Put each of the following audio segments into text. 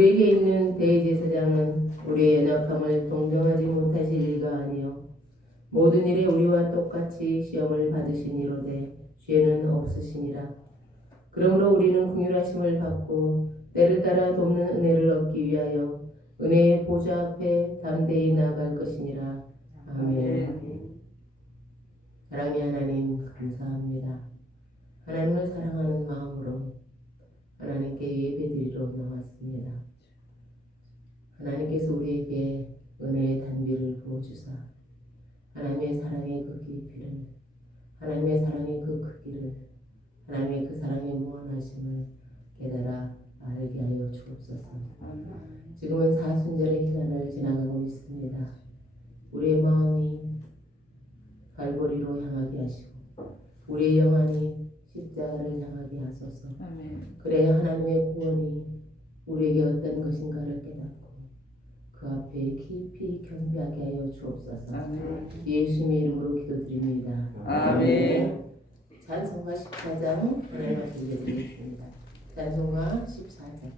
우리에게 있는 대제사장은 우리의 연약함을 동정하지 못하실 리가 아니요 모든 일에 우리와 똑같이 시험을 받으시니로되 죄는 없으시니라. 그러므로 우리는 긍휼하심을 받고 때를 따라 돕는 은혜를 얻기 위하여 은혜의 보좌 앞에 담대히 나아갈 것이니라. 아멘. 사랑의 하나님 감사합니다. 하나님을 사랑하는 마음으로 하나님께 예배드리러 나왔습니다. 하나님께서 우리에게 은혜의 단비를 부어주사 하나님의 사랑의 그 깊이를, 하나님의 사랑의 그 크기를, 하나님의 그 사랑의 무한하심을 깨달아 알게 하여 주옵소서. 지금은 사순절의 기간을 지나가고 있습니다. 우리의 마음이 갈보리로 향하게 하시고 우리의 영혼이 십자가를 향하게 하소서. 그래야 하나님의 구원이 우리에게 어떤 것인가를 깨닫고 그 앞에 깊이 경배하게 하여 주옵소서. 예수님의 이름으로 기도드립니다. 아멘. 찬송가 14장 하나님 앞에 드리겠습니다. 찬송가 14장.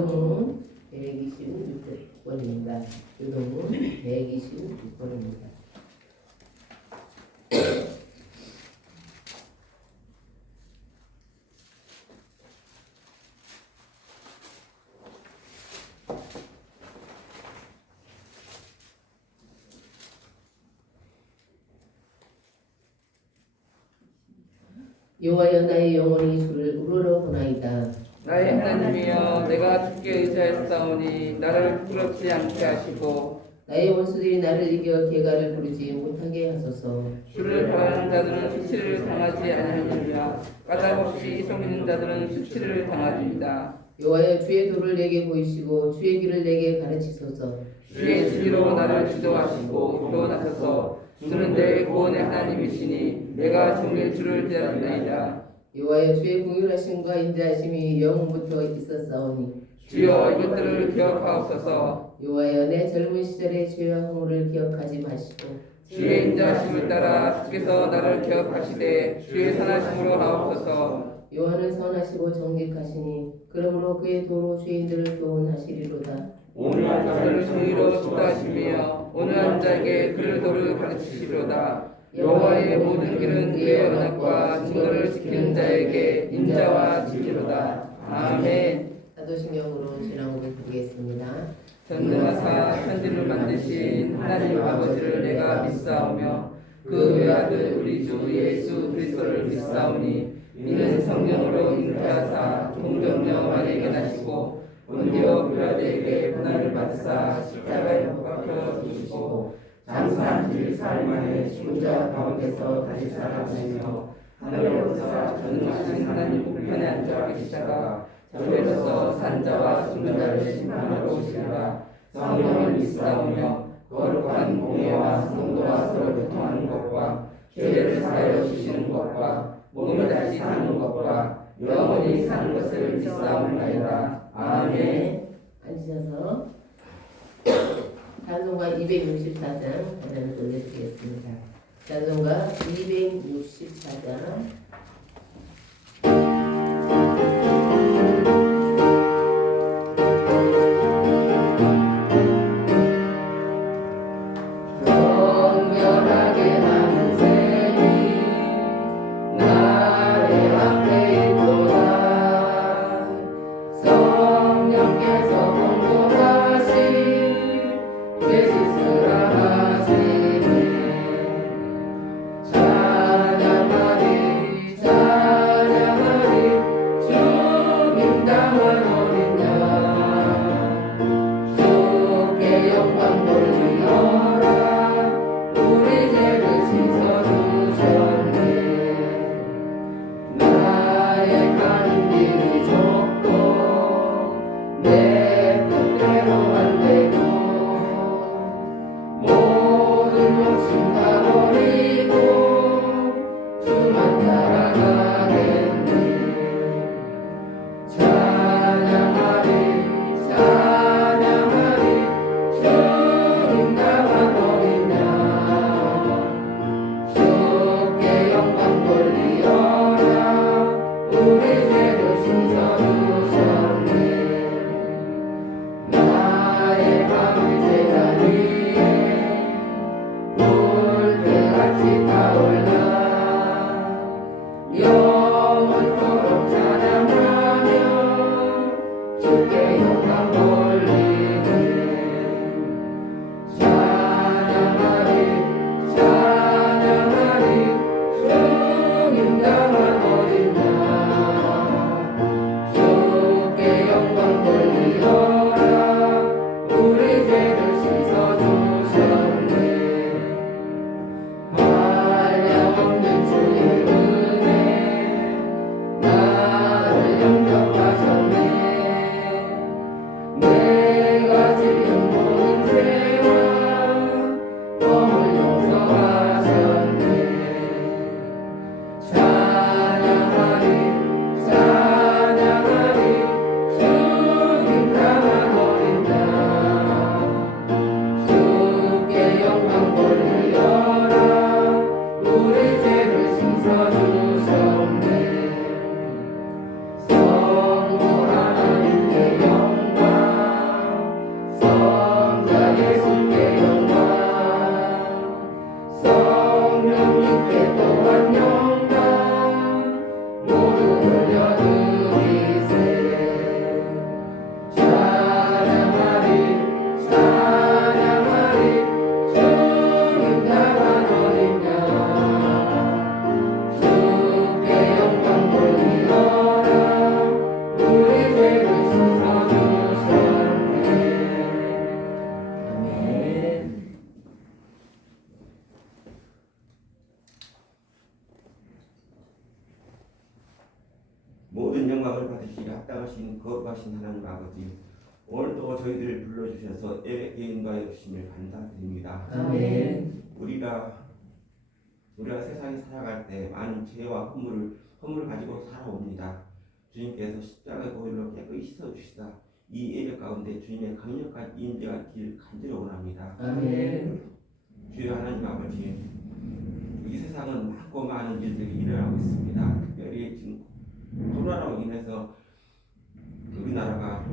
요동문 126번입니다. 요동문 126번입니다. 여호와여 나의 영혼이 주를 우러러보나이다. 나의 하나님이여 내가 주께 의지하였사오니 나를 부끄럽지 않게 하시고 나의 원수들이 나를 이겨 개가를 부르지 못하게 하소서. 주를 바라는 자들은 수치를 당하지 아니하느니라. 까닭없이 속이는 자들은 수치를 당하리이다. 여호와여 주의 도를 내게 보이시고 주의 길을 내게 가르치소서. 주의 지혜로 나를 지도하시고 인도하소서. 주는 내 구원의 하나님이시니 내가 종일 주를 기다린다이다. 여호와여 주의 공율하심과 인자하심이 영원부터 있었사오니 주여 이것들을 기억하옵소서. 여호와여 내 젊은 시절의 죄와 허물을 기억하지 마시고 주의 인자하심을 따라 주께서 나를 기억하시되 주의 선하심으로 하옵소서. 여호와는 선하시고 정직하시니 그러므로 그의 도로 죄인들을 교훈하시리로다. 온유한 자를 정의로 주다하시며 온유한 자에게 그를 도를 가르치시리로다. 여호와의 모든 길은 그의 언약과 증거를 지키는 자에게 인자와 진리로다. 아멘. 사도신경으로 지나오게 드리겠습니다. 전능하사 천지를 만드신 하나님 아버지를 내가 믿사오며 그 외아들 우리 주 예수 그리스도를 믿사오니 이는 성령으로 잉태하사 동정녀 마리에게 나시고 본디오 빌라도에게 고난을 받으사 십자가에 못 박혀 죽으시고 장사한 지 사흘 만에 죽은 자 가운데서 다시 살아나시며 하늘에 오르사 전능하신 하나님 우편에 앉아 계시다가 저에서 산 자와 죽은 자를 심판하러 오시리라. 성령을 믿사오며 거룩한 공예와 성도와 서로 교통하는 것과 죄를 사하여 주시는 것과 몸이 다시 사는 것과 영원히 사는 것을 믿사옵나이다. 아멘. 앉으셔서 찬송가 264장 하나님 돌려드리겠습니다. 찬송가 264장 모든 영광을 받으시기 합당하신 거룩하신 하나님 아버지, 오늘도 저희들을 불러주셔서 예배인과 여심을 감사드립니다. 아멘. 우리가 우리가 세상에 살아갈 때 많은 죄와 허물을 가지고 살아옵니다. 주님께서 십자가의 보혈로 깨끗이 씻어주시다. 이 예배 가운데 주님의 강력한 임재가 길 간절히 원합니다. 아멘. 주여 하나님 아버지, 이 세상은 많고 많은 일들이 일어나고 있습니다. 특별히 지금 코로나로 인해서 우리나라가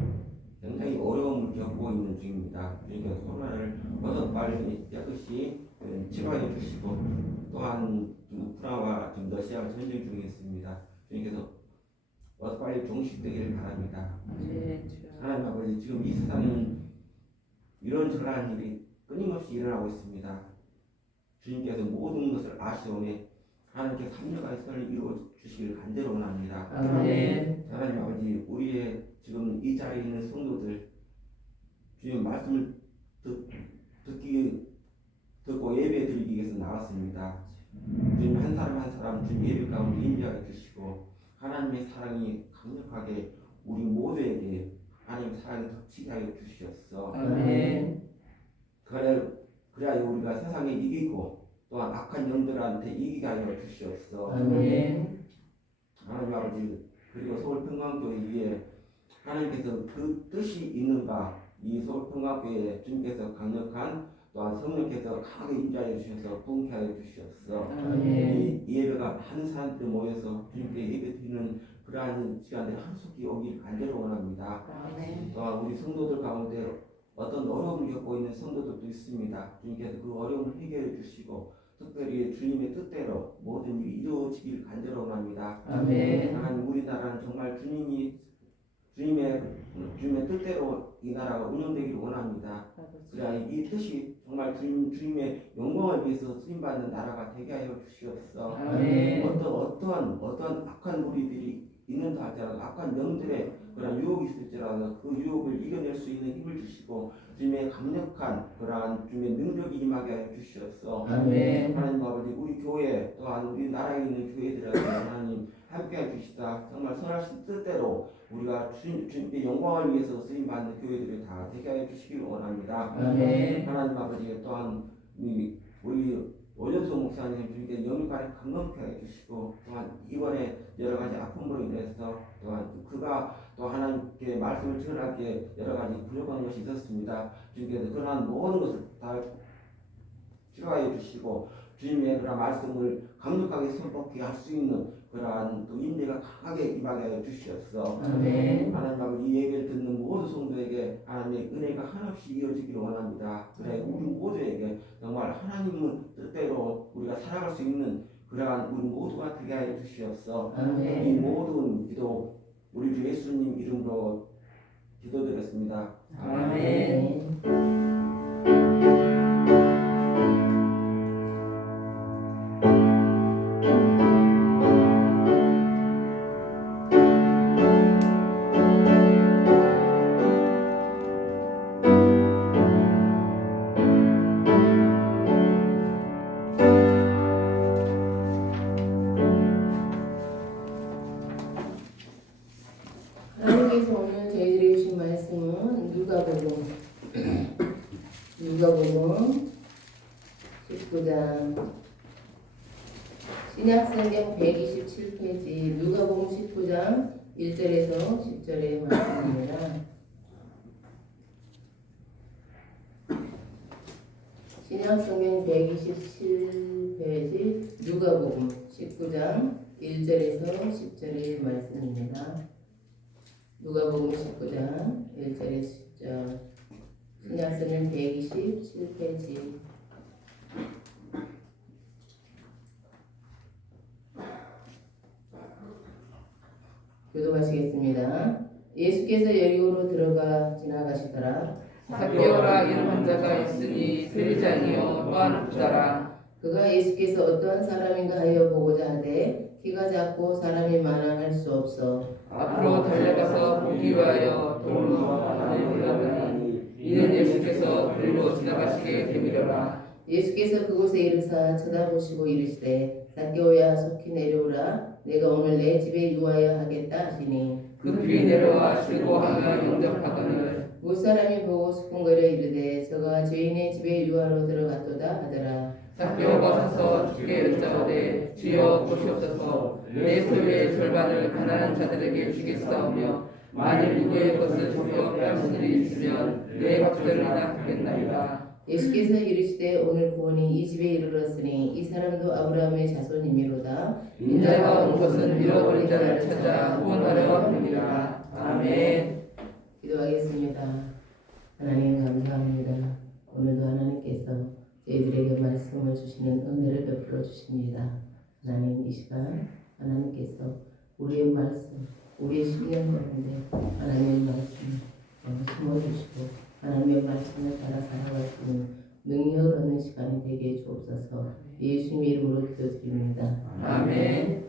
굉장히 어려움을 겪고 있는 중입니다. 그러니까 코로나를 어서 빨리 깨끗이 치료해 주시고, 또한 우크라이나와 지금 러시아가 전쟁 중에 있습니다. 주님께서 어서 빨리 종식되기를 바랍니다. 하나님 아버지, 지금 이 세상에는 이런저런 일이 끊임없이 일어나고 있습니다. 주님께서 모든 것을 아시오매 하나님께 삼려가의 선을 이루어 주시기를 간절히 원합니다. 아멘. 하나님 아버지, 우리의 지금 이 자리에 있는 성도들 주님 말씀을 듣고 예배 드리기 위해서 나왔습니다. 주님 한 사람 한 사람 주님 예배 가운데 임재하여 주시고, 하나님의 사랑이 강력하게 우리 모두에게 하나님의 사랑이 덮치게 하여 주시옵소서. 아멘. 그래야 우리가 세상에 이기고 또한 악한 영들한테 이기게 하여 주시옵소서. 아멘. 하나님 아버지, 그리고 서울평강교회 위에 하나님께서 그 뜻이 있는가, 이 서울평강교회에 주님께서 강력한 또한 성령께서 강하게 임재하여 주셔서 부흥케 하여 주시옵소서. 아멘. 이 예배가 많은 사람들이 모여서 주님께 예배 드리는 그러한 시간에 한속히 오길 간절히 원합니다. 아멘. 또한 우리 성도들 가운데 어떤 어려움을 겪고 있는 성도들도 있습니다. 주님께서 그 어려움을 해결해 주시고, 특별히 주님의 뜻대로 모든 일이 이루어지길 간절히 원합니다. 아멘. 하나님, 우리나라는 정말 주님의 뜻대로 이 나라가 운영되기를 원합니다. 그래야 이 뜻이 정말 주님의 영광을 위해서 쓰임받는 나라가 되게 하여 주시옵소서. 아멘. 어떠한 악한 무리들이 있는다 할지라도, 악한 영들의 그런 유혹이 있을지라도 그 유혹을 이겨낼 수 있는 힘을 주시고, 주님의 강력한 그러한 주님의 능력이 임하게 하여 주시옵소서. 아멘. 하나님 아버지, 우리 교회 또한 우리 나라에 있는 교회들에게 하나님 함께해 주시다. 정말 선하신 뜻대로 우리가 주님의 영광을 위해서 쓰임받는 교회들을 다 되게 하여 주시기를 원합니다. 아멘. 하나님 아버지, 또한 우리 오전수 목사님 주님께 영육간에 강건케 해주시고, 또한 이번에 여러 가지 아픔으로 인해서 또한 그가 또 하나님께 말씀을 전하기에 여러 가지 부족한 것이 있었습니다. 주님께서 그러한 모든 것을 다 치료하여 주시고, 주님의 그런 말씀을 강력하게 선포하게 할 수 있는 그러한 또 인내가 강하게 임하게 하여 주시옵소서. 아멘. 하나님 아버지, 이 예배를 듣는 모든 성도에게 하나님의 은혜가 한없이 이어지기를 원합니다. 그래 우리 모두에게 정말 하나님의 뜻대로 우리가 살아갈 수 있는 그러한 우리 모두가 되게 하여 주시옵소서. 아멘. 이 모든 기도 우리 주 예수님 이름으로 기도드렸습니다. 아멘. 하나님께서 오늘 저희들에게 주신 말씀은 누가복음 19장 신약성경 127페이지 누가복음 19장 1절에서 10절의 말씀입니다. 신약성경 127페이지 누가복음 19장 1절에서 10절의 말씀입니다. 누가복음 19장 1절에 10절 신약성경 127페이지 교독하시겠습니다. 예수께서 여리고로 들어가 지나가시더라. 삭개오라 이런 환자가 있으니 세리장이요 또한 부자라. 그가 예수께서 어떠한 사람인가 하여 보고자 하되 키가 작고 사람이 많아 할 수 없어 앞으로 달려가서 보기 위하여 돌로 하늘에 올라가니 이는 예수께서 그리로 지나가시게 되밀어라. 예수께서 그곳에 이르사 쳐다보시고 이르시되 삭개오야 속히 내려오라 내가 오늘 내 집에 유하여 하겠다 하시니 급히 내려와 즐거워하며 영접하거늘 무사람이 보고 수군거려 이르되 저가 죄인의 집에 유하로 들어갔도다 하더라. 삭개오가 서서 주여 주께 여짜오되 주여 보시옵소서. 내 소유의 절반을 가난한 자들에게 주겠사오며 만일 누구의 것을 주어 빼앗으리 있으면 내 박절이나 하겠나이다. 예수께서 이르시되 오늘 구원이 이 집에 이르렀으니 이 사람도 아브라함의 자손이미로다. 인자가 온 것은 잃어버린 자를 찾아 구원하려 함이니라. 아멘. 기도하겠습니다. 하나님 감사합니다. 오늘도 하나님께서 저희들에게 말씀을 주시는 은혜를 베풀어 주십니다. 하나님 이 시간 하나님께서 우리의 말씀, 우리의 신령 가운데 하나님의 말씀을 심어주시고 하나님의 말씀을 따라 살아갈 수 있는 능력을 얻는 시간이 되게 해 주옵소서. 예수님의 이름으로 기도드립니다. 아멘.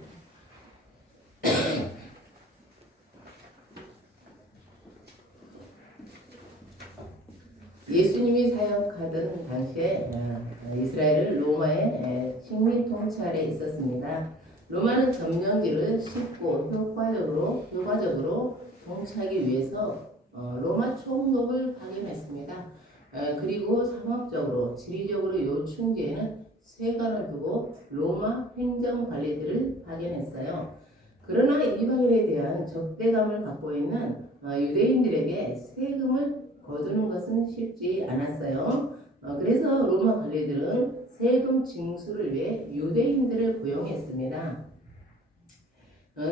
예수님이 사역하던 당시에 이스라엘은 로마의 식민 통치 아래 있었습니다. 로마는 점령지를 쉽고 효과적으로 통치하기 위해서 로마 총독을 파견했습니다. 그리고 상업적으로, 지리적으로 요충지에는 세관을 두고 로마 행정관리들을 파견했어요. 그러나 이방인에 대한 적대감을 갖고 있는 유대인들에게 세금을 거두는 것은 쉽지 않았어요. 그래서 로마 관리들은 세금 징수를 위해 유대인들을 고용했습니다.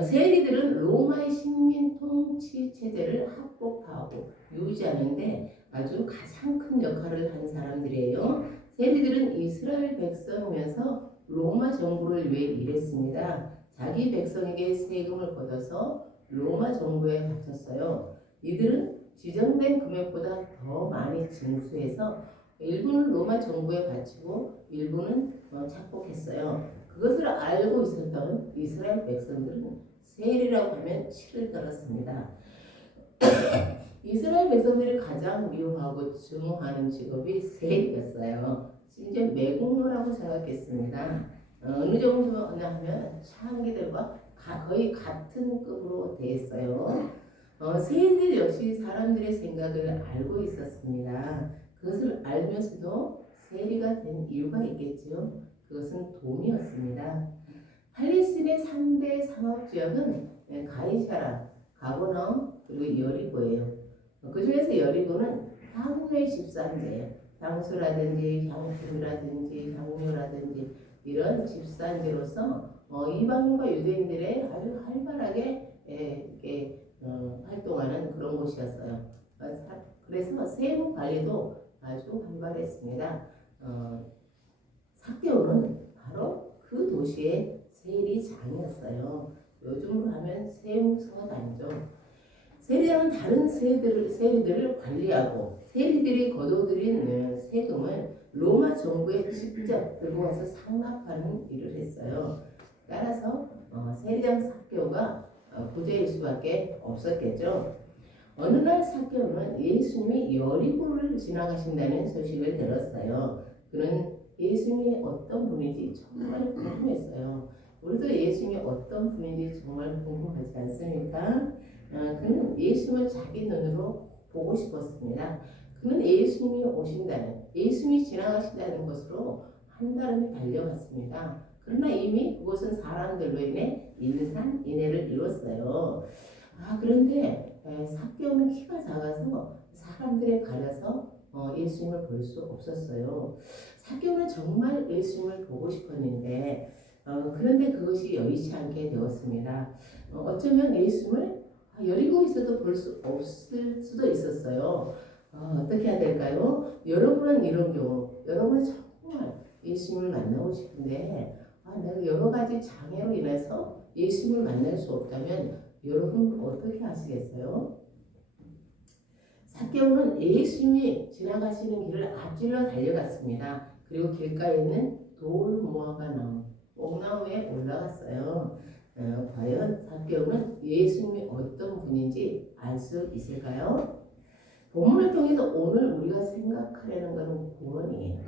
세리들은 로마의 식민 통치 체제를 합법화하고 유지하는데 아주 가장 큰 역할을 한 사람들이에요. 세리들은 이스라엘 백성이면서 로마 정부를 위해 일했습니다. 자기 백성에게 세금을 걷어서 로마 정부에 바쳤어요. 이들은 지정된 금액보다 더 많이 징수해서 일부는 로마 정부에 바치고 일부는 착복했어요. 그것을 알고 있었던 이스라엘 백성들은 세리라고 하면 치를 떨었습니다. 이스라엘 백성들이 가장 미워하고 증오하는 직업이 세리였어요. 심지어 매국노라고 생각했습니다. 어느 정도냐 하면 창기들과 거의 같은 급으로 대했어요. 세리들 역시 사람들의 생각을 알고 있었습니다. 그것을 알면서도 세리가 된 이유가 있겠죠. 그것은 돈이었습니다. 팔레스틴의 3대 상업지역은 가이사라, 가버나움, 그리고 여리고예요. 그 중에서 여리고는 향유의 집산지예요. 향수라든지 향품이라든지 향료라든지 이런 집산지로서 이방인과 유대인들의 아주 활발하게 활동하는 그런 곳이었어요. 그래서 세무 관리도 아주 활발했습니다. 삭개오는 바로 그 도시의 세리장이었어요. 요즘으로 하면 세무서관이죠. 세리장은 다른 세리들을 관리하고 세리들이 거둬들인 세금을 로마 정부에 직접 들고 와서 상납하는 일을 했어요. 따라서 세리장 삭개오가 부자일 수밖에 없었겠죠. 어느 날 삭개오는 예수님이 여리고를 지나가신다는 소식을 들었어요. 그는 예수님이 어떤 분인지 정말 궁금했어요. 우리도 예수님이 어떤 분인지 정말 궁금하지 않습니까? 그는 예수님을 자기 눈으로 보고 싶었습니다. 그는 예수님이 오신다는, 예수님이 지나가신다는 것으로 한달음에 달려갔습니다. 그러나 이미 그곳은 사람들로 인해 인산인해를 이뤘어요. 그런데 삭개오는 키가 작아서 사람들에 가려서 예수님을 볼 수 없었어요. 삭개오는 정말 예수님을 보고 싶었는데 그런데 그것이 여의치 않게 되었습니다. 어쩌면 예수님을 여리고 있어도 볼 수 없을 수도 있었어요. 어떻게 해야 될까요? 여러분은 이런 경우, 여러분은 정말 예수님을 만나고 싶은데 내가 여러 가지 장애로 인해서 예수님을 만날 수 없다면 여러분 어떻게 하시겠어요? 삭개오는 예수님이 지나가시는 길을 앞질러 달려갔습니다. 그리고 길가에 있는 돌 모아가 나온 옥나무에 올라갔어요. 과연 삭개오는 예수님이 어떤 분인지 알 수 있을까요? 본문을 통해서 오늘 우리가 생각하려는 것은 구원이에요.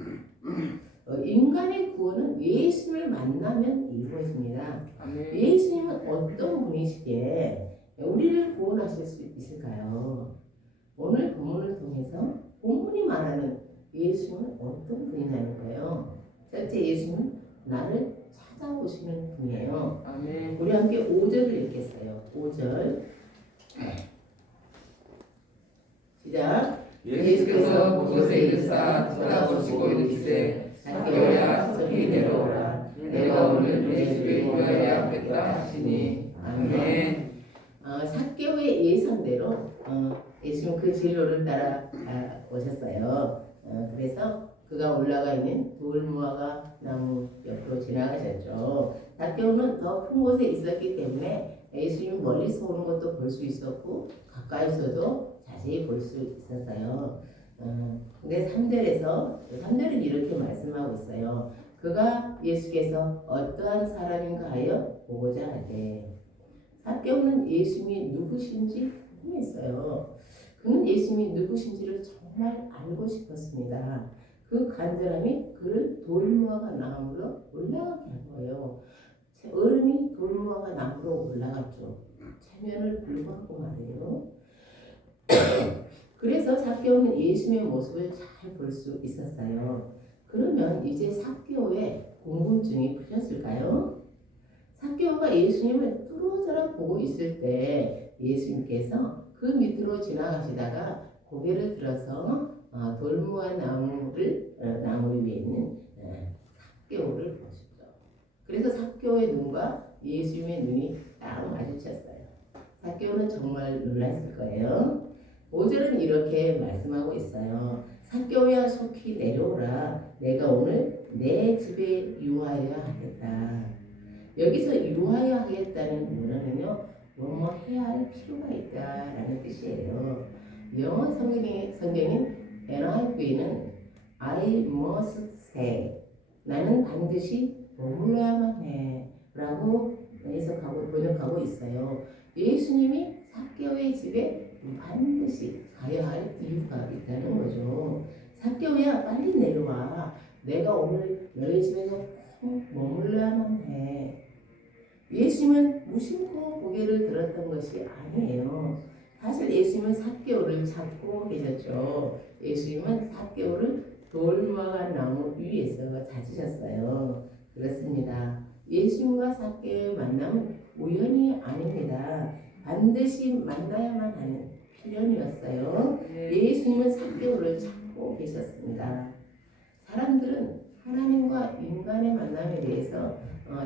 인간의 구원은 예수님을 만나면 이루어집니다. 예수님은 어떤 분이시기에 우리를 구원하실 수 있을까요? 오늘 본문을 통해서 본문이 말하는 예수님은 어떤 분이냐는 거예요. 첫째, 예수님은 나를 찾아오시는 분이에요. 아멘. 우리 함께 5절을 읽겠어요. 5절 시작. 예수께서 그곳에 이르사 쳐다보시고 이르시되 삭개오야 서기 내려오라 내가 오늘 내 집에 모여야 하겠다 하시니 아멘. 삭개오의 예상대로 예수님 그 진로를 따라 오셨어요. 그래서 그가 올라가 있는 돌무화과 나무 옆으로 지나가셨죠. 삭개오는 더 큰 곳에 있었기 때문에 예수님 멀리서 오는 것도 볼 수 있었고 가까이서도 자세히 볼 수 있었어요. 근데 3절은 이렇게 말씀하고 있어요. 그가 예수께서 어떠한 사람인가 하여 보고자 하되 삭개오는 예수님이 누구신지 궁금했어요. 그는 예수님이 누구신지를 정말 알고 싶었습니다. 그 간절함이 그를 돌무화과 나무로 올라가게 한 거예요. 어른이 돌무화과 나무로 올라갔죠. 체면을 불구하고 말이에요. 그래서 삭개오는 예수님의 모습을 잘 볼 수 있었어요. 그러면 이제 삭개오의 궁금증이 풀렸을까요? 삭개오가 예수님을 뚫어져라 보고 있을 때 예수님께서 그 밑으로 지나가시다가 고개를 들어서 돌무화 나무 위에 있는 삭개오를 보셨죠. 그래서 삭개오의 눈과 예수님의 눈이 딱 마주쳤어요. 삭개오는 정말 놀랐을 거예요. 5절은 이렇게 말씀하고 있어요. 삭개오야 속히 내려오라 내가 오늘 내 집에 유하여야 하겠다. 여기서 유하여야 하겠다는 문어는요 뭐뭐 해야 할 필요가 있다라는 뜻이에요. 영어 성경인 NIV는 I must stay 나는 반드시 머물러야만 해 라고 번역하고 있어요. 예수님이 삭개오의 집에 반드시 가야 할 이유가 있다는 거죠. 삭개오야 빨리 내려와 내가 오늘 너희 집에서 꼭 머물러야만 해. 예수님은 무심코 고개를 들었던 것이 아니에요. 사실 예수님은 삭개오를 찾고 계셨죠. 예수님은 삭개오를 돌무화과 나무 위에서 찾으셨어요. 그렇습니다. 예수님과 삭개오의 만남은 우연이 아닙니다. 반드시 만나야만 하는 필연이었어요. 예수님은 삭개오를 찾고 계셨습니다. 사람들은 하나님과 인간의 만남에 대해서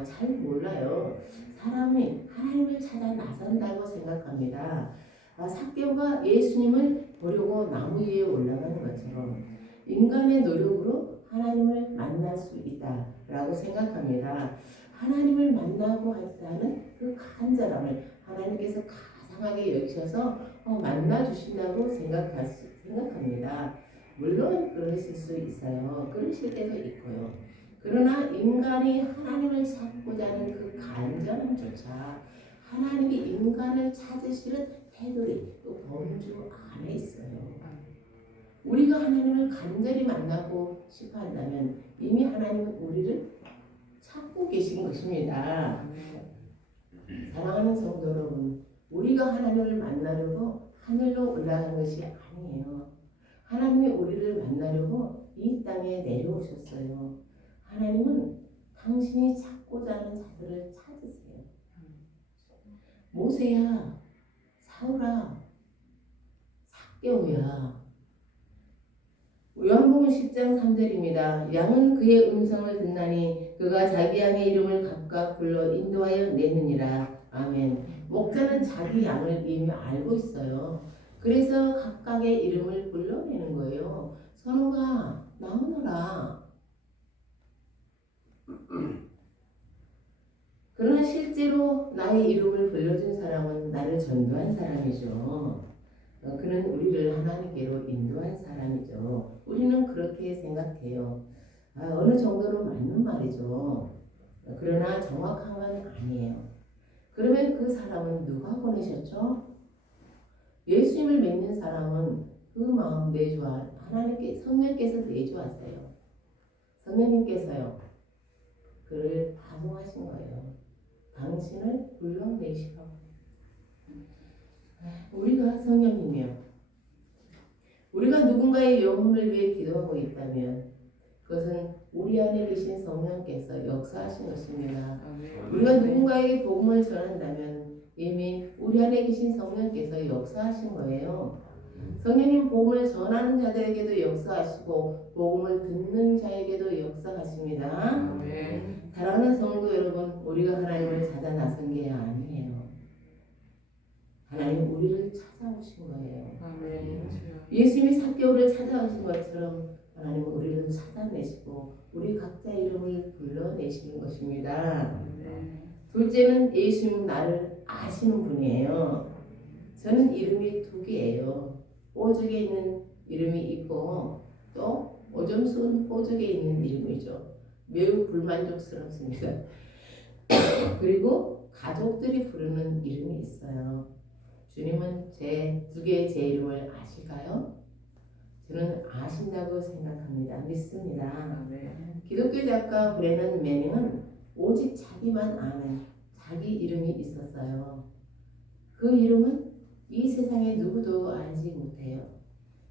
잘 몰라요. 사람이 하나님을 찾아 나선다고 생각합니다. 삭개오가 예수님을 보려고 나무 위에 올라가는 것처럼 인간의 노력으로 하나님을 만날 수 있다라고 생각합니다. 하나님을 만나고 했다는 그 간절함을 하나님께서 가상하게 여기셔서 만나 주신다고 생각합니다. 물론 그러실 수 있어요. 그러실 때도 있고요. 그러나 인간이 하나님을 찾고자 하는 그 간절함조차 하나님이 인간을 찾으시는 테두리, 또 범주 안에 있어요. 우리가 하나님을 간절히 만나고 싶어 한다면 이미 하나님은 우리를 찾고 계신 것입니다. 사랑하는 성도 여러분, 우리가 하나님을 만나려고 하늘로 올라간 것이 아니에요. 하나님이 우리를 만나려고 이 땅에 내려오셨어요. 하나님은 당신이 찾고자 하는 자들을 찾으세요. 모세야, 사울아, 삭개오야. 요한복음 10장 3절입니다. 양은 그의 음성을 듣나니 그가 자기 양의 이름을 각각 불러 인도하여 내느니라. 아멘. 목자는 자기 양을 이미 알고 있어요. 그래서 각각의 이름을 불러내는 거예요. 선호가 나오너라. 그러나 실제로 나의 이름을 불러준 사람은 나를 전도한 사람이죠. 그는 우리를 하나님께로 인도한 사람이죠. 우리는 그렇게 생각해요. 어느 정도로 맞는 말이죠. 그러나 정확한 건 아니에요. 그러면 그 사람은 누가 보내셨죠? 예수님을 믿는 사람은 그 마음 내주하 성령께서 내주하세요. 성령님께서요 그를 파송하신 거예요. 당신을 불러내시라고. 우리가 성령님이요. 우리가 누군가의 영혼을 위해 기도하고 있다면 그것은 우리 안에 계신 성령께서 역사하신 것입니다. 아멘. 우리가 누군가에게 복음을 전한다면 이미 우리 안에 계신 성령께서 역사하신 거예요. 성령님 복음을 전하는 자들에게도 역사하시고 복음을 듣는 자에게도 역사하십니다. 아멘. 사랑하는 성도 여러분, 우리가 하나님을 찾아 나선 게 아니에요. 하나님 우리를 찾아오신 거예요. 아멘. 예수님이 삭개오를 찾아오신 것처럼 하나님은 우리를 찾아내시고 우리 각자 이름을 불러내시는 것입니다. 아멘. 둘째는 예수님은 나를 아시는 분이에요. 저는 이름이 두 개예요. 오적에 있는 이름이 있고 또 오점 쏜 오적에 있는 이름이죠. 매우 불만족스럽습니다. 그리고 가족들이 부르는 이름이 있어요. 주님은 제 두 개의 제 이름을 아실까요? 저는 아신다고 생각합니다. 믿습니다. 아멘. 기독교 작가 브레넌 매닝은 오직 자기만 아는 자기 이름이 있었어요. 그 이름은 이 세상에 누구도 알지 못해요.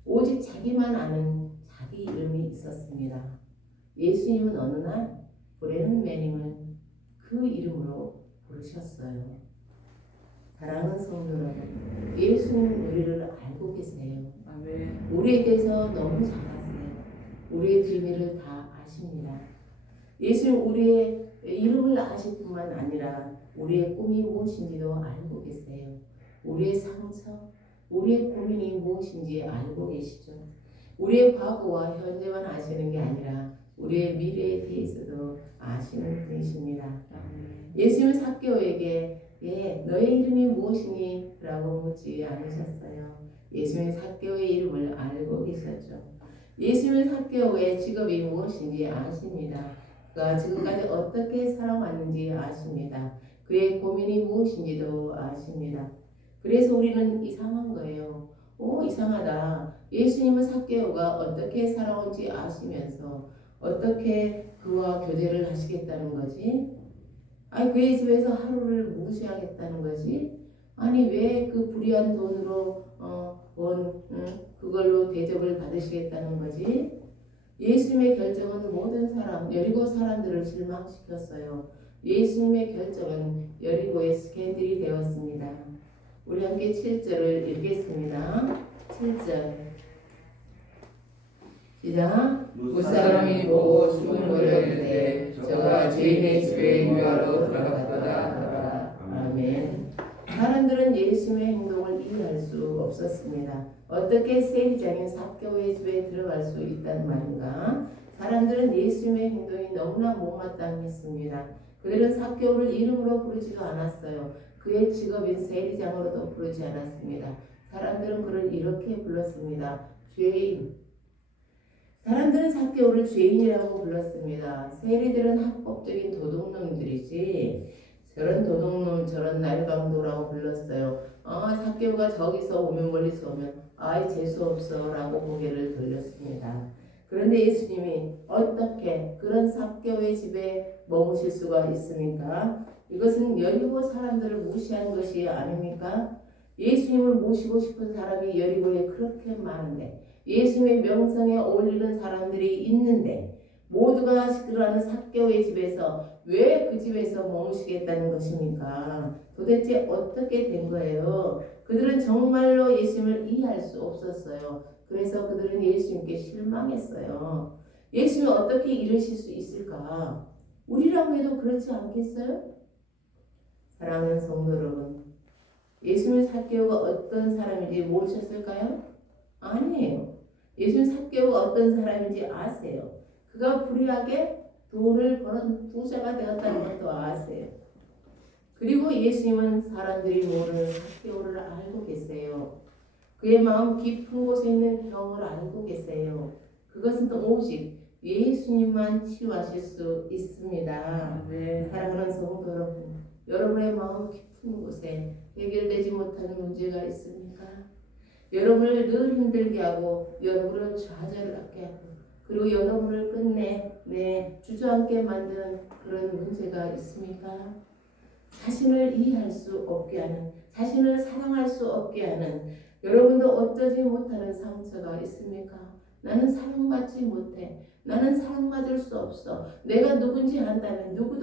오직 자기만 아는 자기 이름이 있었습니다. 예수님은 어느 날 브레넌 매닝을 그 이름으로 부르셨어요. 사랑하는 성도 여러분, 예수님 우리를 알고 계세요. 아멘. 우리에 대해서 너무 잘 아세요. 우리의 비밀을 다 아십니다. 예수님 우리의 이름을 아실 뿐만 아니라 우리의 꿈이 무엇인지도 알고 계세요. 우리의 상처, 우리의 고민이 무엇인지 알고 계시죠. 우리의 과거와 현재만 아시는 게 아니라 우리의 미래에 대해서도 아시는 분이십니다. 아멘. 예수님은 삭개오에게 너의 이름이 무엇이니? 라고 묻지 않으셨어요. 예수님은 삭개오의 이름을 알고 계셨죠. 예수님은 삭개오의 직업이 무엇인지 아십니다. 그가 지금까지 어떻게 살아왔는지 아십니다. 그의 고민이 무엇인지도 아십니다. 그래서 우리는 이상한 거예요. 이상하다. 예수님은 삭개오가 어떻게 살아온지 아시면서 어떻게 그와 교제를 하시겠다는 거지? 아니 그의 집에서 하루를 무시하겠다는 거지? 아니 왜 그 불의한 돈으로 그걸로 대접을 받으시겠다는 거지? 예수님의 결정은 모든 사람, 여리고 사람들을 실망시켰어요. 예수님의 결정은 여리고의 스캔들이 되었습니다. 우리 함께 7절을 읽겠습니다. 7절 시작. 무사람이 보고 숨을 고르되 저가 죄인의 집에 유하러 들어갔도다 하더라. 아멘. 사람들은 예수님의 행동을 이해할 수 없었습니다. 어떻게 세리장인 삭개오의 집에 들어갈 수 있단 말인가? 사람들은 예수님의 행동이 너무나 못마땅했습니다. 그들은 삭개오를 이름으로 부르지도 않았어요. 그의 직업인 세리장으로도 부르지 않았습니다. 사람들은 그를 이렇게 불렀습니다. 죄인. 사람들은 삭개오를 죄인이라고 불렀습니다. 세리들은 합법적인 도둑놈들이지 저런 도둑놈 저런 날강도라고 불렀어요. 삭개오가 저기서 오면 멀리서 오면 아이 재수없어 라고 고개를 돌렸습니다. 그런데 예수님이 어떻게 그런 삭개오의 집에 머무실 수가 있습니까? 이것은 여리고 사람들을 무시한 것이 아닙니까? 예수님을 모시고 싶은 사람이 여리고에 그렇게 많은데 예수님의 명성에 어울리는 사람들이 있는데 모두가 시끄러워하는 삭개오의 집에서 왜 그 집에서 머무시겠다는 것입니까? 도대체 어떻게 된 거예요? 그들은 정말로 예수님을 이해할 수 없었어요. 그래서 그들은 예수님께 실망했어요. 예수님이 어떻게 이러실 수 있을까? 우리라고 해도 그렇지 않겠어요? 사랑하는 성도 여러분, 예수님 삭개오가 어떤 사람인지 모르셨을까요? 아니에요. 예수님 삭개오가 어떤 사람인지 아세요. 그가 불의하게 돈을 버는 부자가 되었다는 것도 아세요. 그리고 예수님은 사람들이 모르는 삭개오를 알고 계세요. 그의 마음 깊은 곳에 있는 병을 알고 계세요. 그것은 또 오직 예수님만 치유하실 수 있습니다. 네. 사랑하는 성도 여러분, 여러분의 마음 깊은 곳에 해결되지 못하는 문제가 있습니까? 여러분을 늘 힘들게 하고 여러분을 좌절하게 하고 그리고 여러분을 끝내 주저앉게 만드는 그런 문제가 있습니까? 자신을 이해할 수 없게 하는, 자신을 사랑할 수 없게 하는 여러분도 어쩌지 못하는 상처가 있습니까? 나는 사랑받지 못해. 나는 사랑받을 수 없어. 내가 누군지 안다면 누구도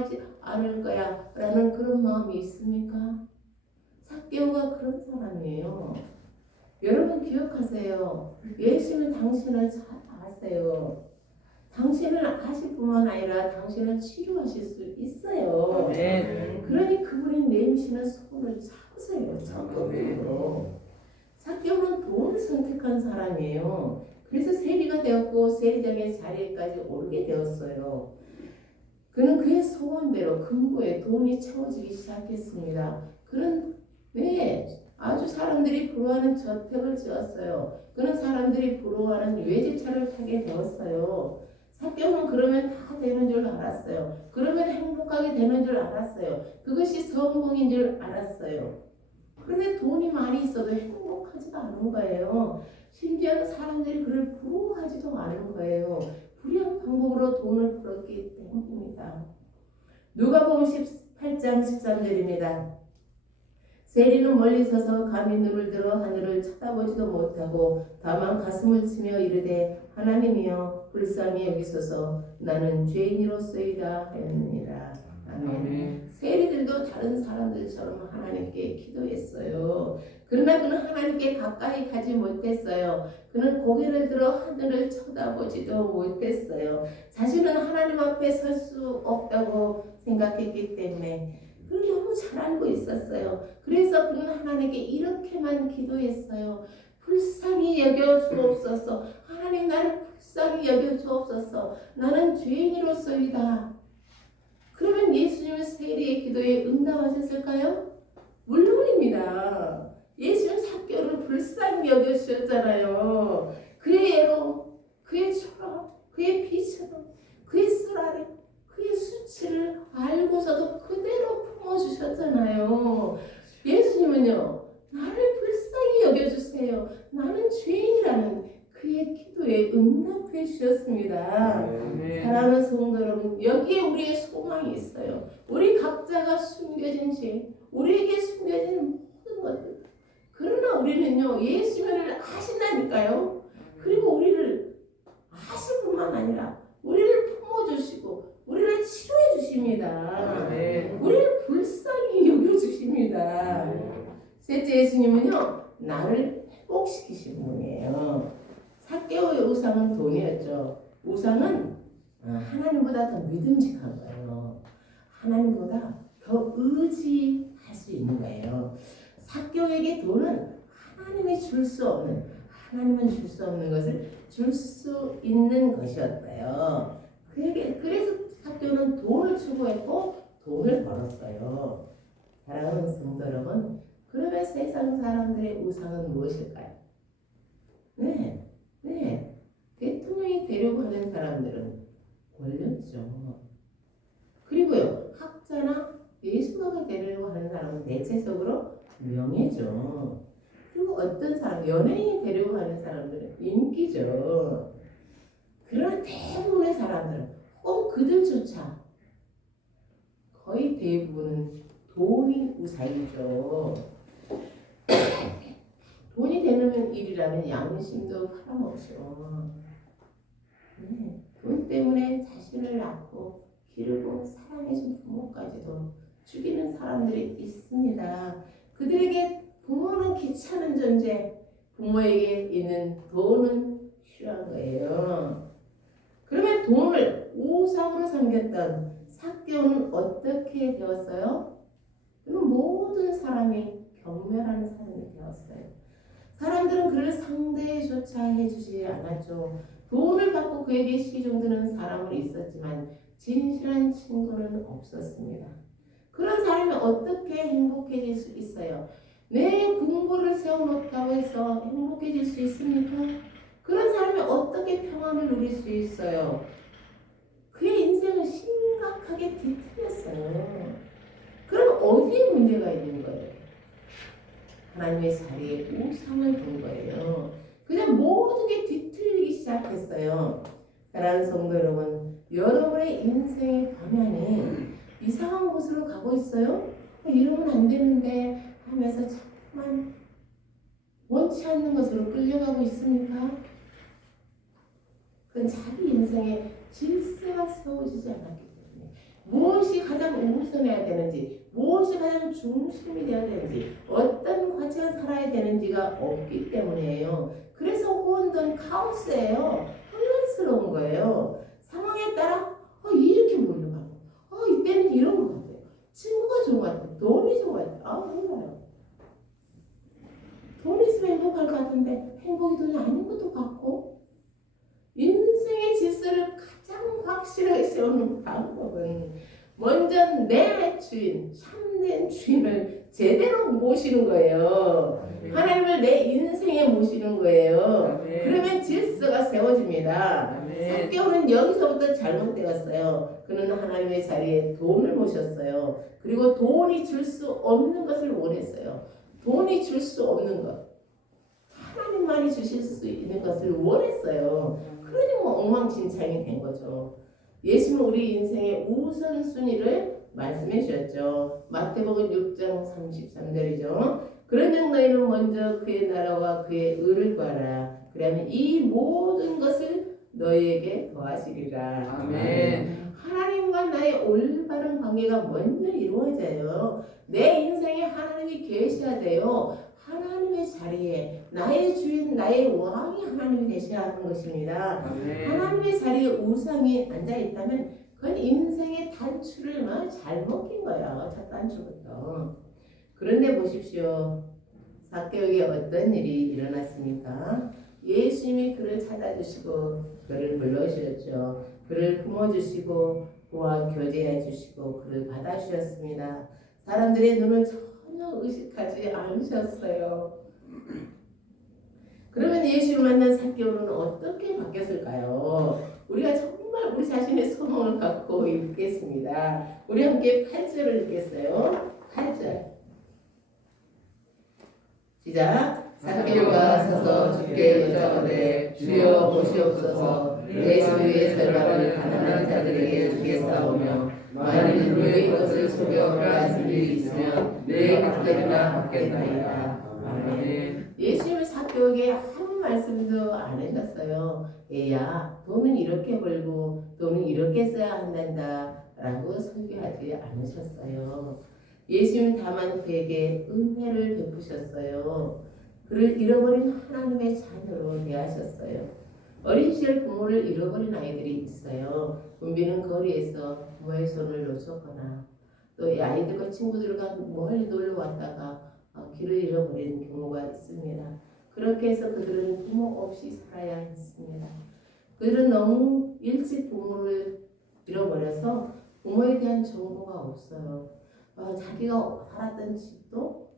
당하지 않을 거야 라는 그런 마음이 있습니까? 삭개오가 그런 사람이에요. 여러분 기억하세요. 예수는 당신을 잘 아세요. 당신을 아실 뿐만 아니라 당신을 치료하실 수 있어요. 아멘. 그러니 그분이 내미시는 소원을 참으세요. 적극적으로. 삭개오는 돈을 선택한 사람이에요. 그래서 세리가 되었고 세리장의 자리에까지 오르게 되었어요. 그는 그의 소원대로 금고에 돈이 채워지기 시작했습니다. 그는 아주 사람들이 부러워하는 저택을 지었어요. 그는 사람들이 부러워하는 외제차를 타게 되었어요. 삭개오는 그러면 다 되는 줄 알았어요. 그러면 행복하게 되는 줄 알았어요. 그것이 성공인 줄 알았어요. 그런데 돈이 많이 있어도 행복하지도 않은 거예요. 심지어는 사람들이 그를 부러워하지도 않은 거예요. 불의한 방법으로 돈을 벌었기 때문입니다. 누가복음 18장 13절입니다. 세리는 멀리 서서 감히 눈을 들어 하늘을 쳐다보지도 못하고 다만 가슴을 치며 이르되 하나님이여 불쌍히 여기소서 나는 죄인이로소이다 하였느니라. 아멘. 세리들도 다른 사람들처럼 하나님께 기도했어요. 그러나 그는 하나님께 가까이 가지 못했어요. 그는 고개를 들어 하늘을 쳐다보지도 못했어요. 자신은 하나님 앞에 설 수 없다고 생각했기 때문에 그를 너무 잘 알고 있었어요. 그래서 그는 하나님께 이렇게만 기도했어요. 불쌍히 여겨주옵소서. 하나님 나를 불쌍히 여겨주옵소서. 나는 죄인으로서이다. 그러면 예수님은 세리의 기도에 응답하셨을까요? 물론입니다. 예수님은 삭개오를 불쌍히 여겨주셨잖아요. 그의 애로, 그의 초라, 그의 비처럼, 그의 쓰라림, 그의 수치를 알고서도 그대로 품어주셨잖아요. 예수님은요, 나를 불쌍히 여겨주세요. 나는 죄인이라는 그의 기도에 응답해 주셨습니다. 사랑하는 성도 여러분, 여기에 우리의 소망이 있어요. 우리 각자가 숨겨진 죄, 우리에게 숨겨진 모든 것들. 그러나 우리는요, 예수님을 아신다니까요. 그리고 우리를 아실 뿐만 아니라 우리를 품어주시고 우리를 치료해 주십니다. 우리를 불쌍히 여겨주십니다. 셋째, 예수님은요, 나를 회복시키신 분이에요. 삭개오의 우상은 돈이었죠. 우상은 하나님보다 더 믿음직한 거예요. 하나님보다 더 의지할 수 있는 거예요. 삭개오에게 돈은 하나님이 줄 수 없는, 하나님은 줄 수 없는 것을 줄 수 있는 것이었어요. 그래서 삭개오는 돈을 추구했고 돈을 벌었어요. 사랑하는 성도 여러분, 그러면 세상 사람들의 우상은 무엇일까요? 대통령이 되려고 하는 사람들은 권력이죠. 그리고요, 학자나 예술가가 되려고 하는 사람은 대체적으로 명예죠. 그리고 어떤 사람, 연예인이 되려고 하는 사람들은 인기죠. 그러나 대부분의 사람들은, 그들조차 거의 대부분은 돈이 우상이죠. 돈이 되는 일이라면 양심도 하ram없죠. 돈 때문에 자신을 낳고 기르고 사랑해준 부모까지도 죽이는 사람들이 있습니다. 그들에게 부모는 귀찮은 존재, 부모에게 있는 돈은 필요한 거예요. 그러면 돈을 우상으로 삼겼던 삭개오는 어떻게 되었어요? 그는 모든 사람이 경멸하는 사람이 되었어요. 사람들은 그를 상대조차 해주지 않았죠. 돈을 받고 그에게 시종드는 사람은 있었지만 진실한 친구는 없었습니다. 그런 사람이 어떻게 행복해질 수 있어요? 내 궁고를 세워놓다고 해서 행복해질 수 있습니까? 그런 사람이 어떻게 평안을 누릴 수 있어요? 그의 인생은 심각하게 뒤틀렸어요. 그럼 어디에 문제가 있는 거예요? 하나님의 자리에 우상을 둔 거예요. 그냥 모든 게 뒤틀리기 시작했어요. 사랑하는 성도 여러분, 여러분의 인생의 방향이 이상한 곳으로 가고 있어요? 이러면 안 되는데 하면서 자꾸만 원치 않는 것으로 끌려가고 있습니까? 그건 자기 인생에 질서가 세워지지 않았기 때문에 무엇이 가장 가장 우선해야 되는지, 무엇이 가장 중심이 되어야 되는지, 어떤 가치가 살아야 되는지가 없기 때문이에요. 그래서 혼돈 카오스예요. 혼란스러운 거예요. 상황에 따라 이렇게 몰려가고 이때는 이런 것 같아요. 친구가 좋은 것 같아요. 돈이 좋은 것 같아요. 몰라요. 돈 있으면 행복할 것 같은데 행복이 돈이 아닌 것도 같고, 인생의 질서를 가장 확실하게 세우는 방법은 먼저 내 주인, 참된 주인을 제대로 모시는 거예요. 하나님을 내 인생에 모시는 거예요. 그러면 질서가 세워집니다. 삭개오는 여기서부터 잘못되었어요. 그는 하나님의 자리에 돈을 모셨어요. 그리고 돈이 줄 수 없는 것을 원했어요. 돈이 줄 수 없는 것, 하나님만이 주실 수 있는 것을 원했어요. 그러니 엉망진창이 된 거죠. 예수는 우리 인생의 우선순위를 말씀해 주셨죠. 마태복음 6장 33절이죠. 그러면 너희는 먼저 그의 나라와 그의 의를 구하라. 그러면 이 모든 것을 너희에게 더하시리라. 아멘. 하나님과 나의 올바른 관계가 먼저 이루어져요. 내 인생에 하나님이 계셔야 돼요. 하나님의 자리에 나의 주인, 나의 왕이 하나님이 되셔야 하는 것입니다. 아멘. 하나님의 자리에 우상이 앉아있다면 그건 인생의 단추를 잘 먹힌 거예요. 첫 단추부터. 그런데 보십시오. 삭개오에게 어떤 일이 일어났습니까? 예수님이 그를 찾아주시고 그를 불러주셨죠. 그를 품어주시고 그와 교제해 주시고 그를 받아주셨습니다. 사람들의 눈을 전혀 의식하지 않으셨어요. 그러면 예수를 만난 삭개오는 어떻게 바뀌었을까요? 우리가 정말 우리 자신의 소망을 갖고 읽겠습니다. 우리 함께 8절을 읽겠어요. 8절 시작. 삭개오가 서서 주께 여짜오되 주여 보시옵소서. 내 소유의 절반을 가난한 자들에게 주겠사오며 만일 너희 것을 속여 빼앗은 일이 있으면 내 각절이나 받겠나이다. 아멘. 예수님은 삭개오에게 아무 말씀도 안 해줬어요. 얘야, 돈은 이렇게 벌고 돈은 이렇게 써야 한단다 라고 설교하지 않으셨어요. 예수님은 다만 그에게 은혜를 베푸셨어요. 그를 잃어버린 하나님의 자녀로 대하셨어요. 어린 시절 부모를 잃어버린 아이들이 있어요. 은비는 거리에서 부모의 손을 놓쳤거나 또 이 아이들과 친구들과 멀리 놀러 왔다가 길을 잃어버린 경우가 있습니다. 그렇게 해서 그들은 부모 없이 살아야 했습니다. 그들은 너무 일찍 부모를 잃어버려서 부모에 대한 정보가 없어요. 자기가 살았던 집도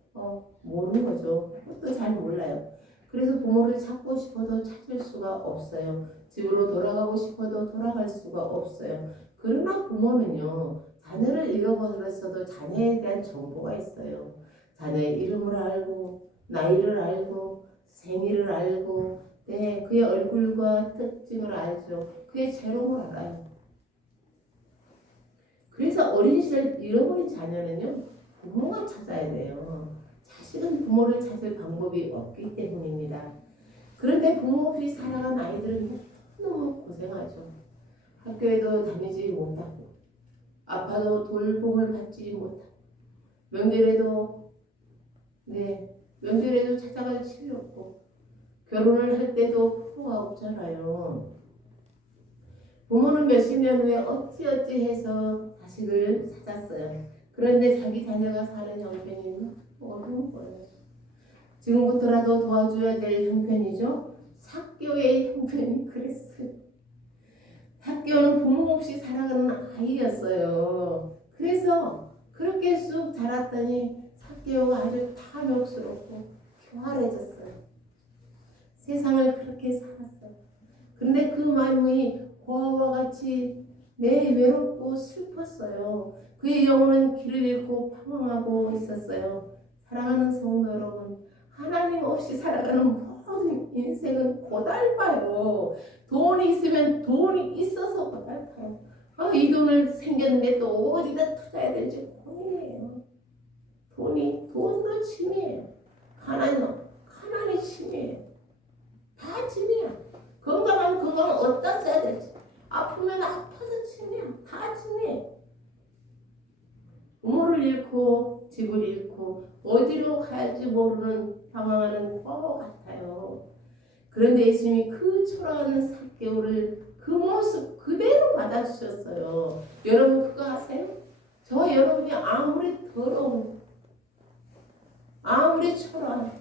모르는 거죠. 그것도 잘 몰라요. 그래서 부모를 찾고 싶어도 찾을 수가 없어요. 집으로 돌아가고 싶어도 돌아갈 수가 없어요. 그러나 부모는요, 자녀를 잃어버렸어도 자녀에 대한 정보가 있어요. 자녀의 이름을 알고, 나이를 알고, 생일을 알고, 네, 그의 얼굴과 특징을 알죠. 그의 재롱을 알아요. 그래서 어린 시절 잃어버린 자녀는요, 부모가 찾아야 돼요. 자식은 부모를 찾을 방법이 없기 때문입니다. 그런데 부모 없이 살아간 아이들은 너무 고생하죠. 학교에도 다니지 못하고, 아파도 돌봄을 받지 못하고, 명절에도 찾아갈 집이 없고, 결혼을 할 때도 부모가 없잖아요. 부모는 몇십 년 후에 어찌어찌 해서 자식을 찾았어요. 그런데 자기 자녀가 사는 형편이 어려운 거예요. 지금부터라도 도와줘야 될 형편이죠. 삭개오의 형편이 그랬어요. 삭개오는 부모 없이 살아가는 아이였어요. 그래서 그렇게 쑥 자랐더니 삭개오가 아주 탐욕스럽고 교활해졌어요. 세상을 그렇게 살았어요. 그런데 그 마음이 고아와 같이 외롭고 슬펐어요. 그의 영혼은 길을 잃고 방황하고 있었어요. 사랑하는 성도 여러분, 하나님 없이 살아가는 모든 인생은 고달파요. 돈이 있으면 돈이 있어서 고달파요. 이 돈을 생겼는데 또 어디다 투자해야 될지 고민이에요. 돈도 짐이에요. 가난이 짐이에요. 다 짐이야. 건강하면 건강을 어디다 써야 될지, 아프면 아파서 짐이야. 다 짐이에요. 꿈을 잃고 집을 잃고 어디로 갈지 모르는 방황하는 것 같아요. 그런데 예수님이 그 초라한 삭개오를 그 모습 그대로 받아주셨어요. 여러분 그거 아세요? 저와 여러분이 아무리 더러운, 아무리 초라한,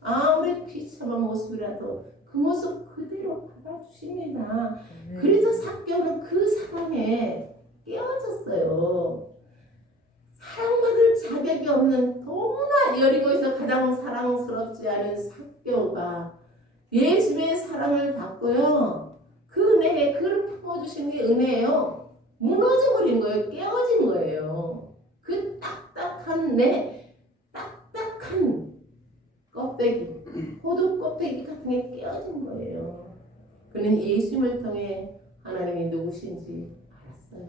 아무리 비참한 모습이라도 그 모습 그대로 받아주십니다. 그래서 삭개오는 그 사랑에 깨어졌어요. 사랑받을 자격이 없는 너무나 여리고에서 가장 사랑스럽지 않은 삭개오가 예수님의 사랑을 받고요. 그 은혜에 그를 품어주신 게 은혜예요. 무너져버린 거예요. 깨어진 거예요. 그 딱딱한 딱딱한 껍데기, 호두 껍데기 같은 게 깨어진 거예요. 그는 예수님을 통해 하나님이 누구신지 알았어요.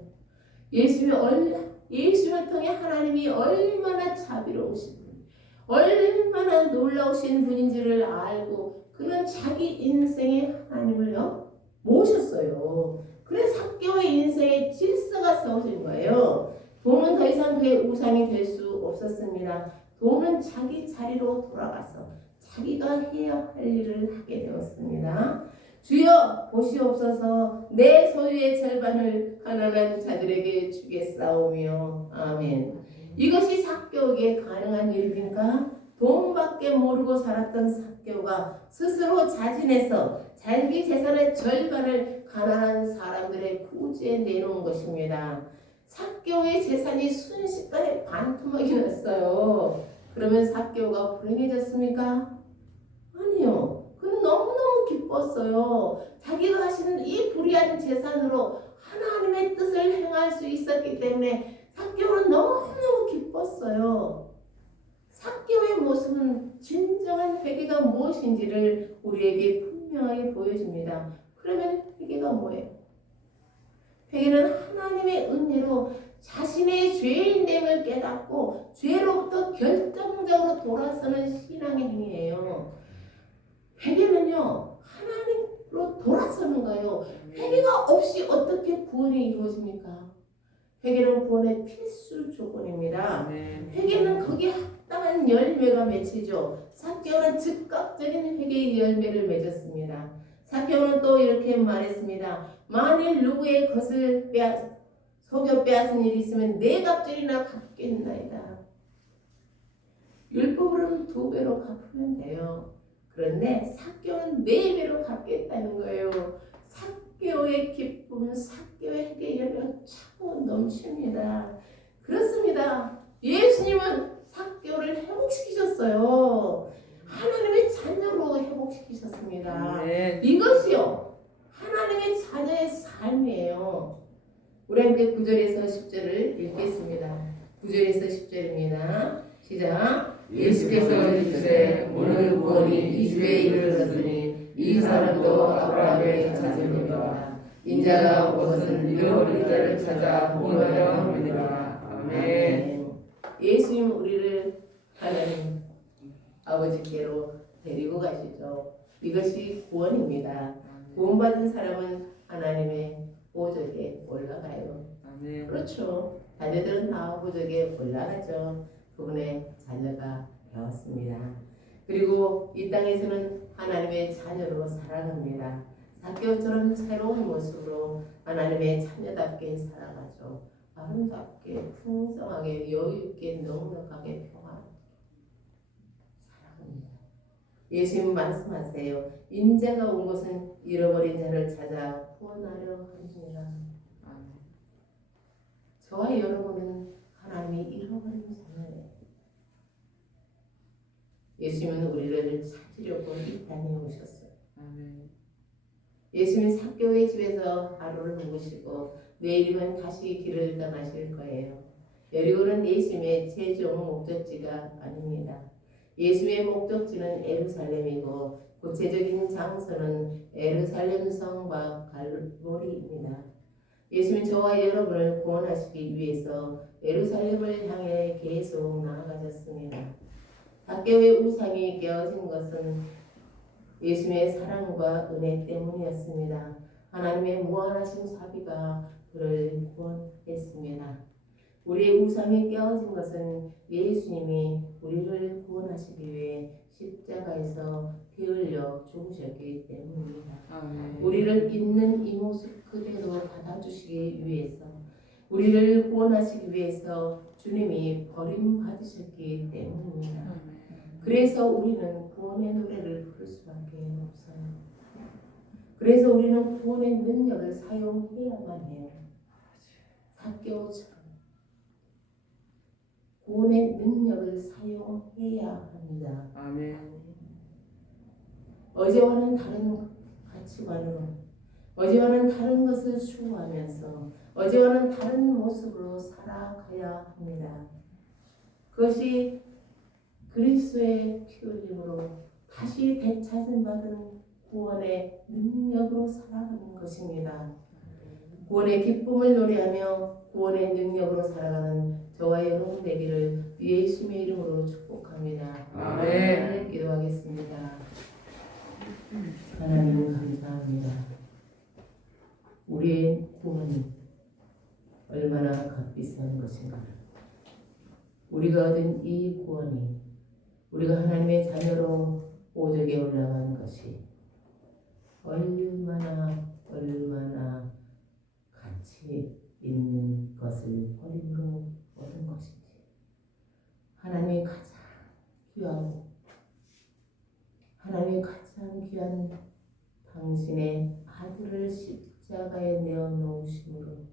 예수님을 통해 하나님이 얼마나 자비로우신 분, 얼마나 놀라우신 분인지를 알고 그는 자기 인생의 하나님을요 모셨어요. 그래서 삭개오의 인생의 질서가 세워진 거예요. 돈은 더 이상 그의 우상이 될 수 없었습니다. 돈은 자기 자리로 돌아가서 자기가 해야 할 일을 하게 되었습니다. 주여 보시옵소서 내 소유의 절반을 가난한 자들에게 주겠사오며 아멘. 이것이 삭개오에게 가능한 일입니까? 돈밖에 모르고 살았던 삭개오가 스스로 자진해서 자기 재산의 절반을 가난한 사람들의 구제에 내놓은 것입니다. 삭개오의 재산이 순식간에 반토막이 났어요. 그러면 삭개오가 불행해졌습니까? 아니요. 그는 너무너무 기뻤어요. 자기가 하시는 이 불의한 재산으로 하나님의 뜻을 행할 수 있었기 때문에 삭개오는 너무너무 기뻤어요. 삭개오의 모습은 진정한 회개가 무엇인지를 우리에게 분명하게 보여줍니다. 그러면 회개가 뭐예요? 회개는 하나님의 은혜로 자신의 죄인됨을 깨닫고 죄로부터 결정적으로 돌아서는 신앙의 행위예요. 회개는요 하나님으로 돌아서는 거예요. 회개가 없이 어떻게 구원이 이루어집니까? 회개는 구원의 필수 조건입니다. 회개는 거기에 합당한 열매가 맺히죠. 삭개오는 즉각적인 회개의 열매를 맺었습니다. 삭개오는 또 이렇게 말했습니다. 만일 누구의 것을 속여 빼앗은 일이 있으면 네 갑절이나 갚겠나이다. 율법으로는 2배로 갚으면 돼요. 그런데 삭개오는 4배로 갚겠다는 거예요. 삭개오의 기쁨, 삭개오의 회개의 열매가 차고 넘칩니다. 그렇습니다. 예수님은 삭개오를 회복시키셨어요. 하나님의 자녀로 회복시키셨습니다. 이것이요 하나님의 자녀의 삶이에요. 우리 함께 9절에서 10절을 읽겠습니다. 9절에서 10절입니다. 시작. 예수께서 이르시되 오늘 구원이 이 집에 이르렀으니 이 사람도 아브라함의 자손이라. 인자가 온 것은 잃어버린 자를 찾아 구원하려 함이니라. 아멘. 예수님 우리를 하나님 아버지께로 데리고 가시죠. 이것이 구원입니다. 구원받은 사람은 하나님의 보좌에 올라가요. 아멘. 그렇죠. 자녀들은 다 보좌에 올라가죠. 그분의 자녀가 되었습니다. 그리고 이 땅에서는 하나님의 자녀로 살아갑니다. 삭개오처럼 새로운 모습으로 하나님의 자녀답게 살아가죠. 아름답게 풍성하게 여유있게 넉넉하게 평안하게 살아갑니다. 예수님 말씀하세요. 인자가 온 것은 잃어버린 자를 찾아 구원하려 함이니라. 저와 여러분은 하나님이 잃어버린 자녀예요. 예수님은 우리를 찾으려고 이 땅에 오셨어요. 예수님은 삭개오의 집에서 하루를 묵으시고 내일이면 다시 길을 떠나실 거예요. 여리고는 예수님의 최종 목적지가 아닙니다. 예수님의 목적지는 예루살렘이고 구체적인 장소는 예루살렘 성과 갈보리입니다. 예수님은 저와 여러분을 구원하시기 위해서 예루살렘을 향해 계속 나아가셨습니다. 삭개오의 우상이 깨어진 것은 예수님의 사랑과 은혜 때문이었습니다. 하나님의 무한하신 자비가 그를 구원했습니다. 우리의 우상이 깨어진 것은 예수님이 우리를 구원하시기 위해 십자가에서 피 흘려 죽으셨기 때문입니다. 아멘. 우리를 있는 이 모습 그대로 받아주시기 위해서, 우리를 구원하시기 위해서 주님이 버림받으셨기 때문입니다. 그래서 우리는 구원의 노래를 부를 수밖에 없어요. 그래서 우리는 구원의 능력을 사용해야만 해요. 삭개오처럼 구원의 능력을 사용해야 합니다. 아멘. 어제와는 다른 가치관으로, 어제와는 다른 것을 추구하면서 어제와는 다른 모습으로 살아가야 합니다. 그것이 그리스도의 피 흘림으로 다시 되찾음 받은 구원의 능력으로 살아가는 것입니다. 구원의 기쁨을 노래하며 구원의 능력으로 살아가는 저와 여러분 되기를 예수님의 이름으로 축복합니다. 아멘. 기도하겠습니다. 하나님 감사합니다. 우리의 구원이 얼마나 값비싼 것인가. 우리가 얻은 이 구원이 우리가 하나님의 자녀로 오적에 올라간 것이 얼마나 가치 있는 것을 버림으로 얻은 것인지, 하나님이 가장 귀하고 하나님이 가장 귀한 당신의 아들을 십자가에 내어 놓으심으로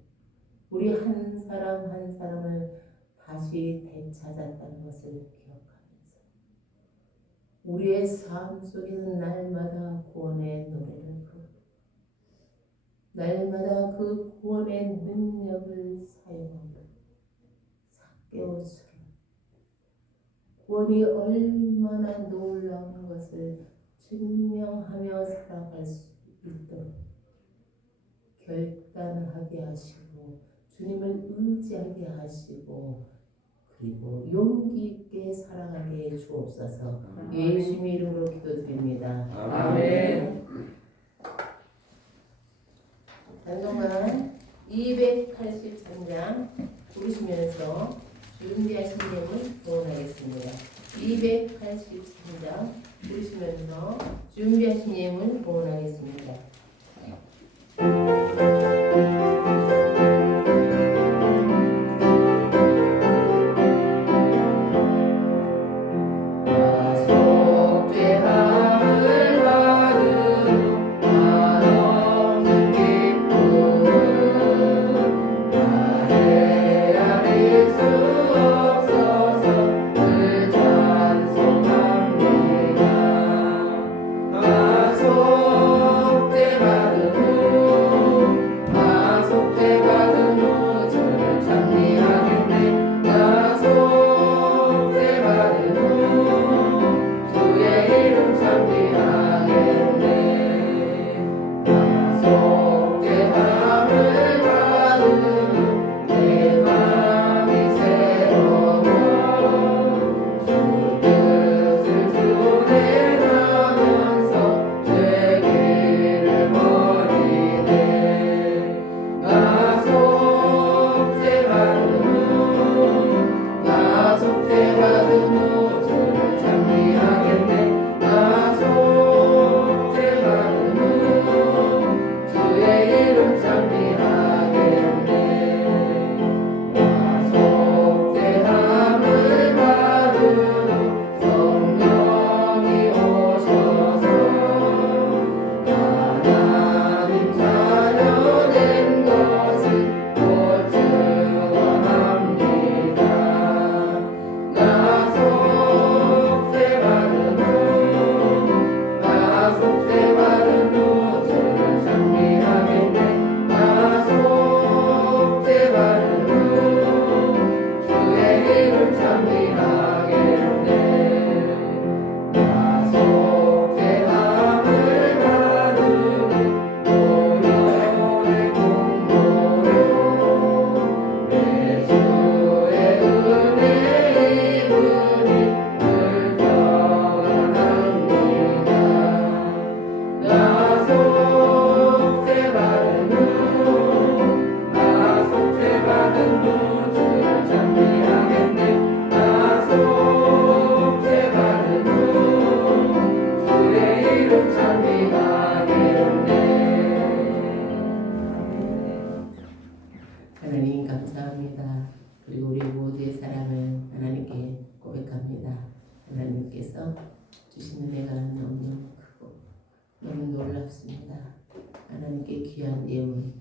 우리 한 사람 한 사람을 다시 되찾았다는 것을 기억하면서 우리의 삶 속에서 날마다 구원의 노래를 부르고 날마다 그 구원의 능력을 사용하고 삭개오처럼 구원이 얼마나 놀라운 것을 증명하며 살아갈 수 있도록 결단하게 하시고 주님을 의지하게 하시고 그리고 용기 있게 살아가게 해 주옵소서. 예수님의 이름으로 기도드립니다. 아멘. 찬송가 283장 부르시면서 준비하신 내용을 도원하겠습니다. 283장 부르시면서 준비하신 내용을 도원하겠습니다. 나 속죄 받은 후 감사합니다. 그리고 우리 모두의 사랑을 하나님께 고백합니다. 하나님께서 주시는 은혜가 너무너무 크고 너무 놀랍습니다. 하나님께 귀한 예물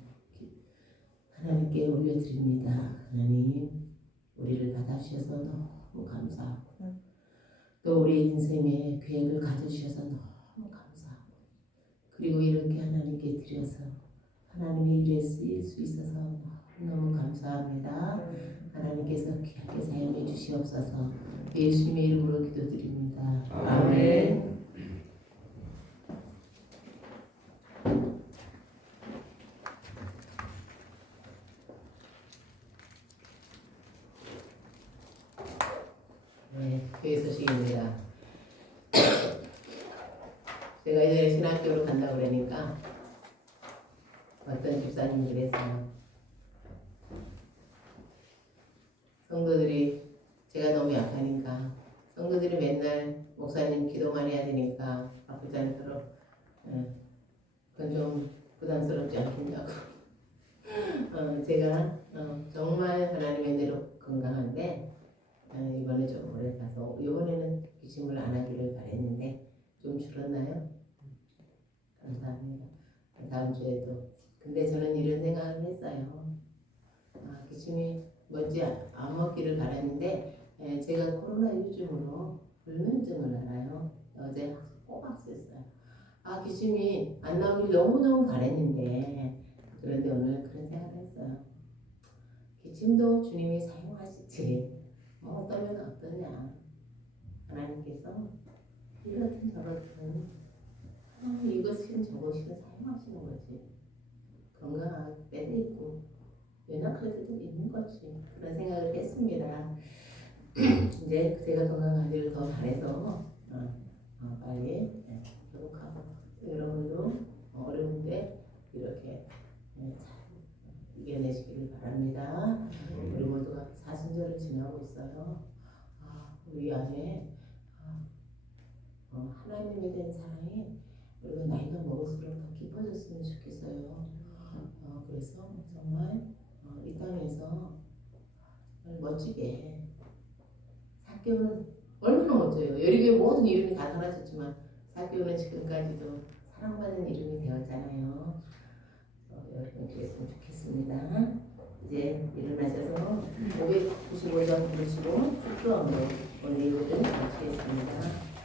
하나님께 올려드립니다. 하나님 우리를 받아주셔서 너무 감사하고 또 우리 인생에 계획을 가져주셔서 너무 감사하고 그리고 이렇게 하나님께 드려서 하나님의 일에 쓰일 수 있어서 너무 감사합니다. 하나님께서 귀하게 사용해 주시옵소서. 예수님의 이름으로 기도드립니다. 아멘. 네, 교회 소식입니다. 제가 이제 신학교로 간다고 그러니까 어떤 집사님이 그랬어요. 성도들이 제가 너무 약하니까 성도들이 맨날 목사님 기도만 해야 되니까 아프지 않도록 그건 좀 부담스럽지 않겠냐고. 제가 정말 하나님의 은혜로 건강한데 이번에 좀 오래 가서 이번에는 기침을 안 하기를 바랬는데 좀 줄었나요? 감사합니다. 다음 주에도. 근데 저는 이런 생각을 했어요. 기침이 뭔지 안 먹기를 바랐는데 제가 코로나 유증으로 불면증을 알아요. 어제 꼭 학습했어요. 기침이 안 나오길 너무너무 바랬는데 그런데 오늘 그런 생각을 했어요. 기침도 주님이 사용하시지 어떠면 어떠냐. 하나님께서 이렇든 저렇든 이것이든 저것이든 사용하시는 거지. 건강할 때도 있고 연약할 때도 있는 거지. 그런 생각을 했습니다. 이제 제가 건강하기를 더 바래서 빨리 회복하고 여러분도 어려운데 이렇게 잘 이겨내시기를 바랍니다. 우리 모두가 사순절을 지나고 있어요. 우리 안에 하나님에 대한 사랑이 우리가 나이가 먹을수록 더 깊어졌으면 좋겠어요. 그래서 정말 이 땅에서 정말 멋지게 사개오는 얼마나 멋져요. 여리교회 모든 이름이 다 사라졌지만 사개오는 지금까지도 사랑받는 이름이 되었잖아요. 여러분 그랬으면 좋겠습니다. 이제 일어나셔서 595장 부르시고 축도함으로 오늘 예배를 마치겠습니다.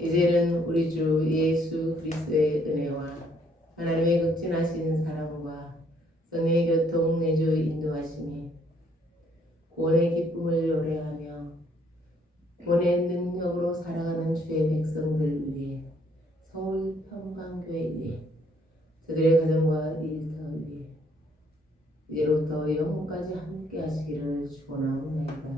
이제는 우리 주 예수 그리스도의 은혜와 하나님의 극진하신 사랑과 성령의 교통 내주 인도하심이 구원의 기쁨을 노래하며 구원의 능력으로 살아가는 주의 백성들 위해 서울 평강교회 위해 저들의 가정과 일터 위해 이제로부터 영혼까지 함께 하시기를 축원하옵나이다.